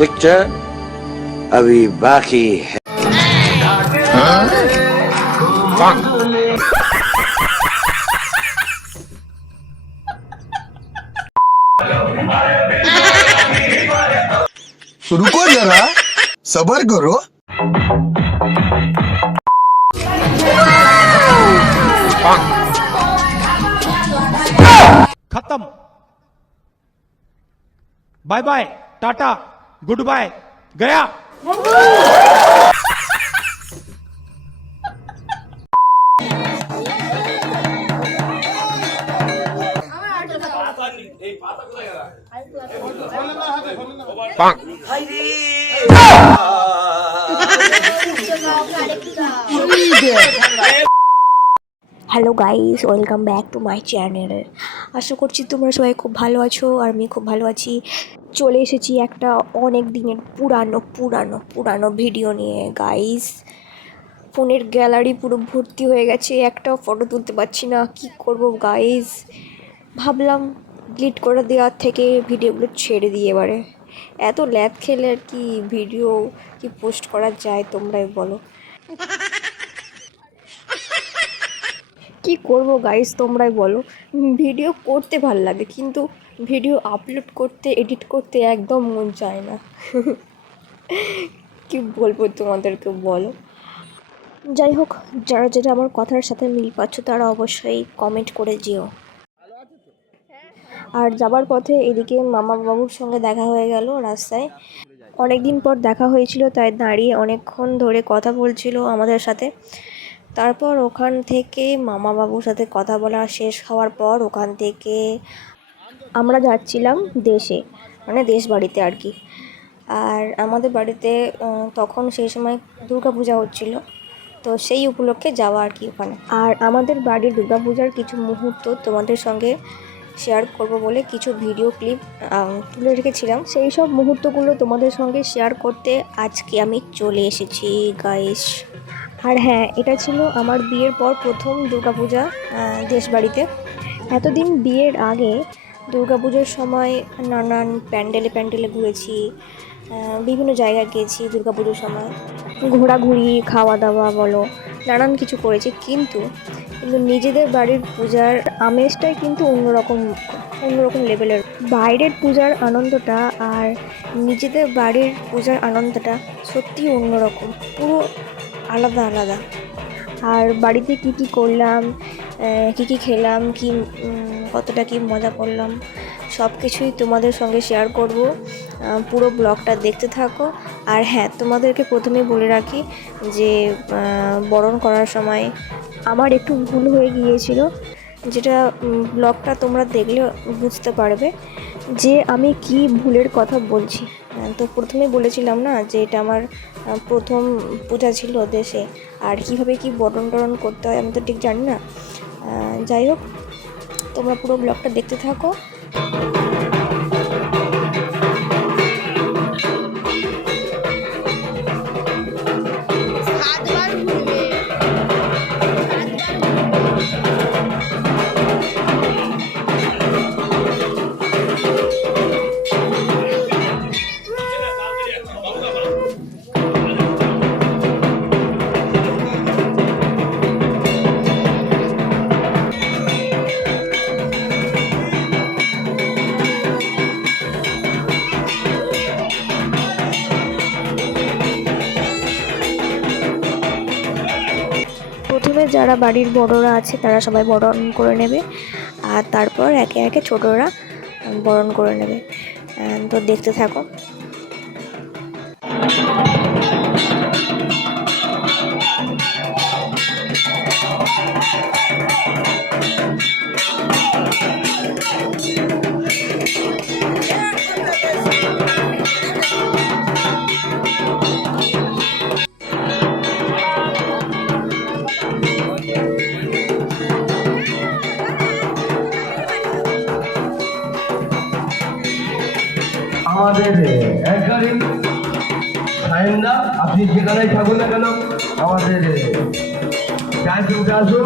Picture अभी बाकी है। तो रुको जरा, सबर करो। खत्म। Bye bye, tata, goodbye, गया। Hello guys, welcome back to my channel. আশা করছি তোমরা সবাই খুব ভালো আছো আর আমি খুব ভালো আছি। চলে এসেছি একটা অনেক দিনের পুরানো ভিডিও নিয়ে গাইস। ফোনের গ্যালারি পুরো ভর্তি হয়ে গেছে, একটা ফটো তুলতে পারছি না, কি করব গাইস। ভাবলাম ডিলিট করে দেওয়ার থেকে ভিডিওগুলো ছেড়ে দিই এবারে। এত ল্যাদ খেলে আর কি ভিডিও কি পোস্ট করা যায় তোমরাই বলো। কি করব গাইস তোমরাই বলো। ভিডিও করতে ভালো লাগে কিন্তু ভিডিও আপলোড করতে এডিট করতে একদম মন চায় না। কি বলবো তোমাদেরকে বলো। যাই হোক, যারা যেটা আমার কথার সাথে মিল পাচ্ছ তারা অবশ্যই কমেন্ট করে যেও। আর যাবার পথে এদিকে মামা বাবুর সঙ্গে দেখা হয়ে গেল রাস্তায়। অনেক দিন পর দেখা হয়েছিল, তাই দাঁড়িয়ে অনেকক্ষণ ধরে কথা বলছিল আমাদের সাথে। তারপর ওখান থেকে মামা বাবুর সাথে কথা বলা শেষ হওয়ার পর ওখান থেকে আমরা যাচ্ছিলাম দেশে, মানে দেশ বাড়িতে আর কি। আর আমাদের বাড়িতে তখন সেই সময় দুর্গাপূজা হচ্ছিল, তো সেই উপলক্ষে যাওয়া আর কি ওখানে। আর আমাদের বাড়ির দুর্গাপূজার কিছু মুহূর্ত তোমাদের সঙ্গে শেয়ার করব বলে কিছু ভিডিও ক্লিপ তুলে রেখেছিলাম। সেই সব মুহূর্তগুলো তোমাদের সঙ্গে শেয়ার করতে আজকে আমি চলে এসেছি গাইস। আর হ্যাঁ, এটা ছিল আমার বিয়ের পর প্রথম দুর্গাপূজা দেশ বাড়িতে। এতদিন বিয়ের আগে দুর্গাপুজোর সময় নানান প্যান্ডেলে ঘুরেছি, বিভিন্ন জায়গায় গেছি দুর্গাপুজোর সময়, ঘোরাঘুরি খাওয়া দাওয়া বলো নানান কিছু করেছি। কিন্তু নিজেদের বাড়ির পূজার আমেজটাই কিন্তু অন্যরকম লেভেলের। বাইরের পূজার আনন্দটা আর নিজেদের বাড়ির পূজার আনন্দটা সত্যিই অন্যরকম, পুরো আলাদা। আর বাড়িতে কি করলাম, কি খেলাম, কতটা কি মজা করলাম, সব কিছুই তোমাদের সঙ্গে শেয়ার করব। পুরো ব্লগটা দেখতে থাকো। আর হ্যাঁ, তোমাদেরকে প্রথমেই বলে রাখি যে বরণ করার সময় আমার একটু ভুল হয়ে গিয়েছিল, যেটা ব্লগটা তোমরা দেখলে বুঝতে পারবে যে আমি কি ভুলের কথা বলছি। তো প্রথমে বলেছিলাম না যে এটা আমার প্রথম পূজা ছিল দেশে, আর কীভাবে কি বরণ টরণ করতে হয় আমি তো ঠিক জানি না। যাই হোক, তোমরা পুরো ব্লগটা দেখতে থাকো। প্রথমে যারা বাড়ির বড়রা আছে তারা সবাই বরণ করে নেবে, আর তারপর একে একে ছোটরা বরণ করে নেবে। তো দেখতে থাকো। আমাদের অ্যাঙ্কারিং সায়নদা, আপনি যেখানেই থাকুন না কেন আমাদের ডান্সে উঠে আসুন।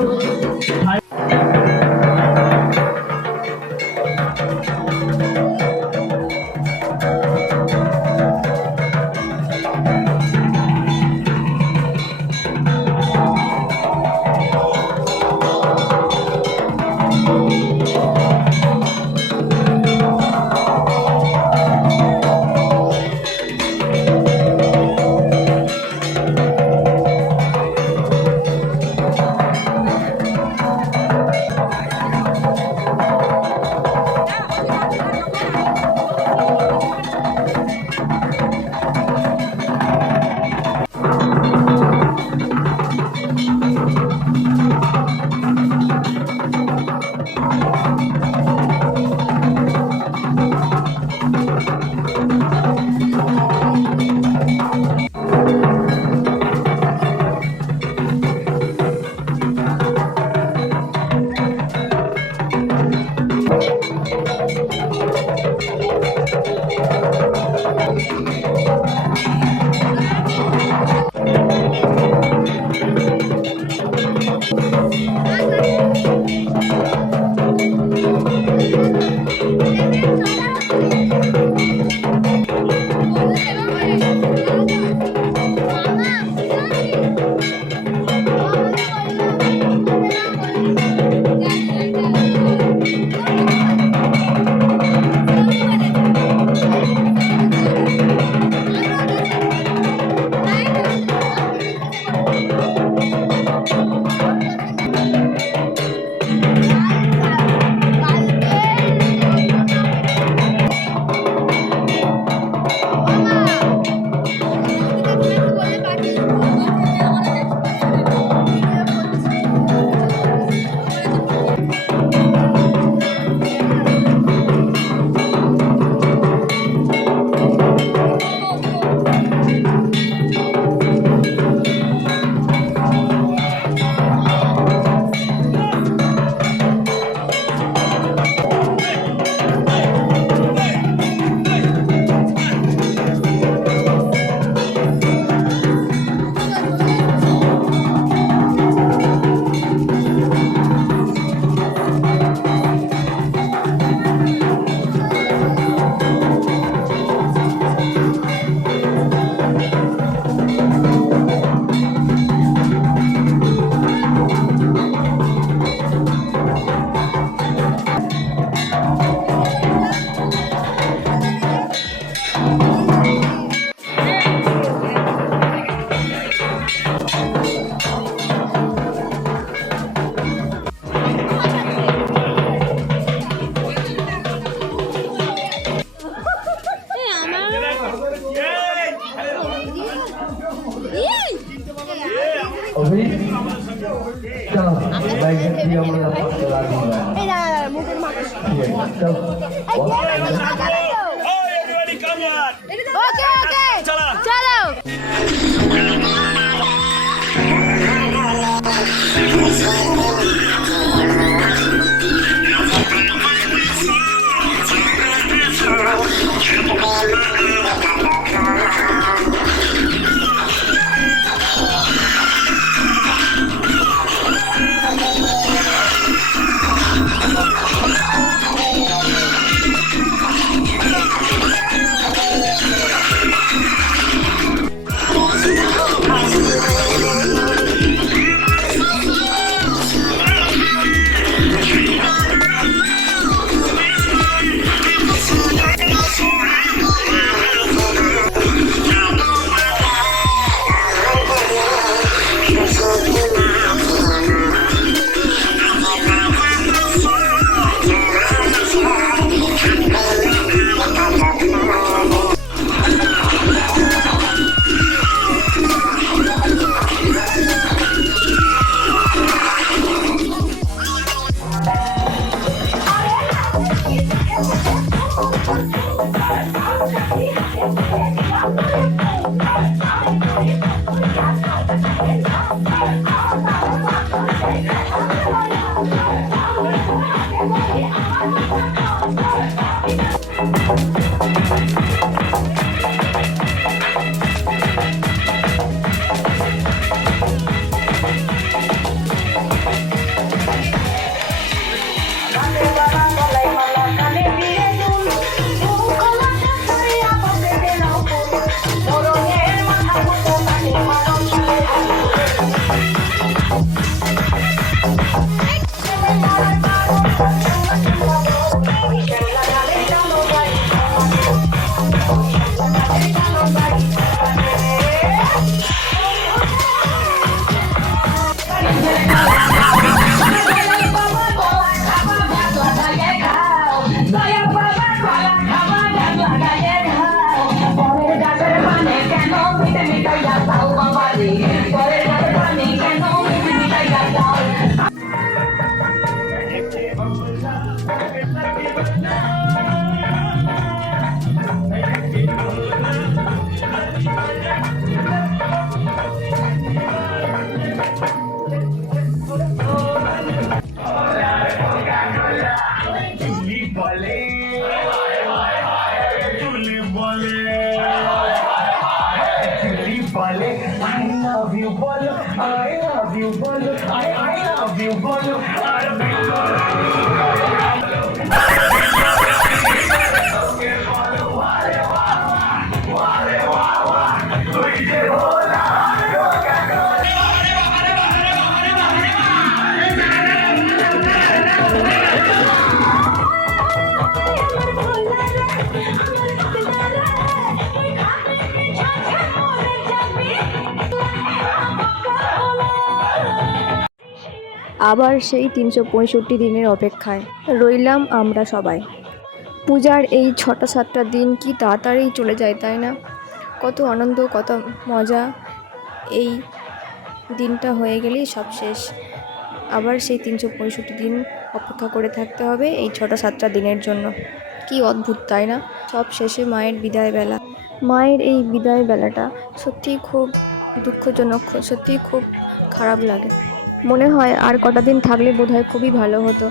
अभी चलो बैग दिया मुझे चला दूंगा ठीक है चलो ओके ओके चलो আবার সেই 365 দিনের অপেক্ষায় রইলাম আমরা সবাই। পূজার এই 6-7টা দিন কি তাড়াতাড়ি চলে যায়, তাই না? কত আনন্দ, কত মজা। এই দিনটা হয়ে গেলেই সব শেষ। আবার সেই 365 দিন অপেক্ষা করে থাকতে হবে এই 6-7টা দিনের জন্য। কি অদ্ভুত, তাই না? সব শেষে মায়ের বিদায় বেলা। মায়ের এই বিদায় বেলাটা সত্যিই খুব দুঃখজনক, সত্যিই খুব খারাপ লাগে। মনে হয় আর কটা দিন থাকলে বোধহয় খুবই ভালো হতো।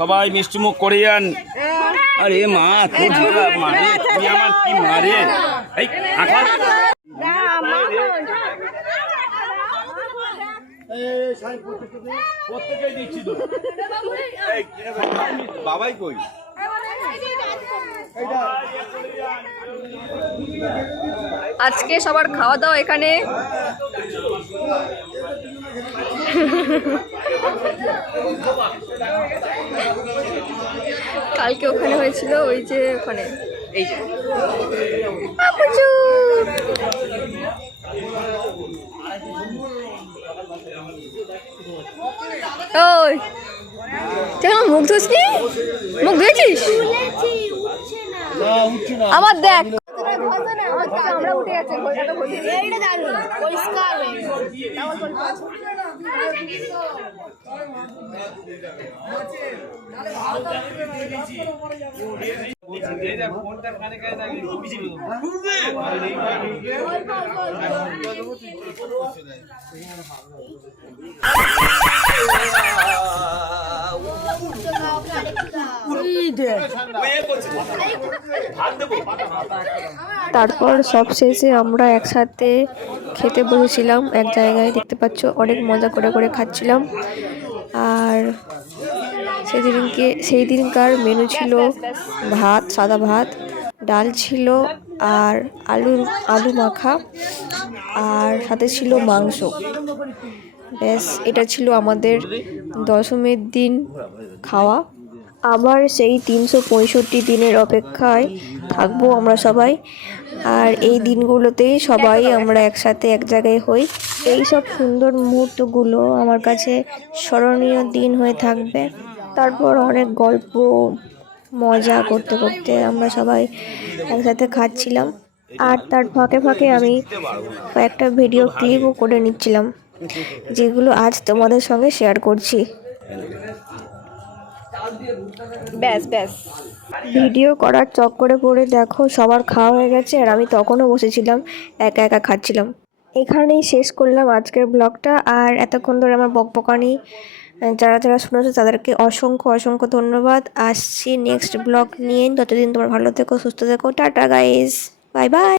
সবাই মিষ্টি মুখ করিয়েন। আরে মা তোর ছোড়া মারে, তুই আমার কি মারে? এই আঁকা প্রত্যেকেই দিচ্ছি তো। বাবাই কই? আজকে সবার খাওয়া দাওয়া এখানে। কালকে ওখানে হয়েছিল, ওই যে ওখানে এই যে ওই তুই আমার মুখ ধুসনি? মুখ ধুয়েছিস? আমার দেখ আমরা উঠে যাচ্ছি। তারপর সব শেষে আমরা একসাথে খেতে বসেছিলাম এক জায়গায়, দেখতে পাচ্ছ অনেক মজা করে করে খাচ্ছিলাম। আর সেই দিনকার মেনু ছিল ভাত, সাদা ভাত, ডাল ছিল, আর আলু মাখা, আর সাথে ছিল মাংস। ব্যাস, এটা ছিল আমাদের দশমীর দিন খাওয়া। আবার সেই 365 দিনের অপেক্ষায় থাকবো আমরা সবাই। আর এই দিনগুলোতেই সবাই আমরা একসাথে এক জায়গায় হই। এই সব সুন্দর মুহূর্তগুলো আমার কাছে স্মরণীয় দিন হয়ে থাকবে। তারপর অনেক গল্প মজা করতে করতে আমরা সবাই একসাথে খাচ্ছিলাম। আর তার ফাঁকে ফাঁকে আমি কয়েকটা ভিডিও ক্লিপও করে নিচ্ছিলাম, যেগুলো আজ তোমাদের সঙ্গে শেয়ার করছি। ব্যাস ব্যাস ভিডিও করার চক্করে পড়ে দেখো সবার খাওয়া হয়ে গেছে, আর আমি তখনও বসেছিলাম একা একা খাচ্ছিলাম। এখানেই শেষ করলাম আজকের ব্লগটা। আর এতক্ষণ ধরে আমার বকবকানি যারা যারা শুনেছো তাদেরকে অসংখ্য অসংখ্য ধন্যবাদ। আসছি নেক্সট ব্লগ নিয়ে। ততদিন তোমরা ভালো থেকো, সুস্থ থেকো। Tata guys, bye bye.